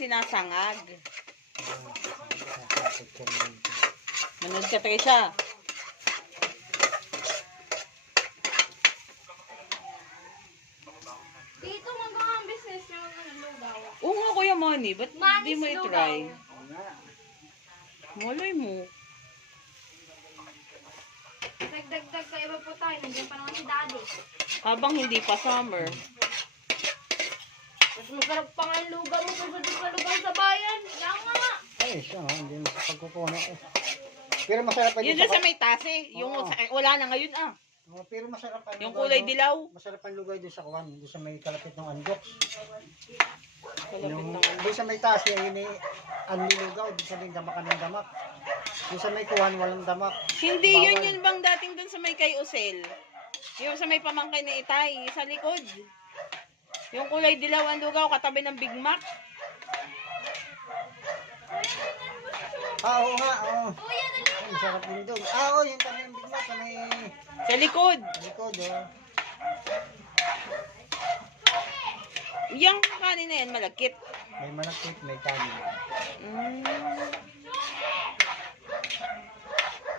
sinasangag. Manood ka, Trisha. Dito magawa ang business yung lugaw. Oo nga, Kuya Manny. Ba't di mo Manis i-try? lugaw. Malay mo. Dagdag ka iba po tayo. Nandiyan pa naman si Daddy. Habang hindi pa summer. Mas masarap pa nga ang lugaw mo kaysa doon sa lugaw sa bayan. Yan nga. Ay, siya nga, hindi mo sa pagkukuha ko. Pero masarap pa Yun din dyan sa may tase. Yung Oo. wala na ngayon ah. Pero masarap ang Yung lugaw kulay doon. dilaw. Masarap ang lugaw doon sa kuwan, doon sa may kalapit ng Anjox. Kalapit Yung, na. doon sa may taas, yun eh, ang lugaw, doon sa may damakan ng damak. Doon sa may kuwan, walang damak. Hindi, Bawal. yun bang dating dun sa may kay Usel? Yung sa may pamangkay na Itay, sa likod. Yung kulay dilaw ang lugaw, katabi ng Big Mac. Oo nga, oo. Oh, yan ang Ay, masarap din doon. Oo, yung tabi ng Big Mac, sa may Sa likod. likod, oh. Yung kanin na yan, malagkit. May manakit, may kanin. Mm.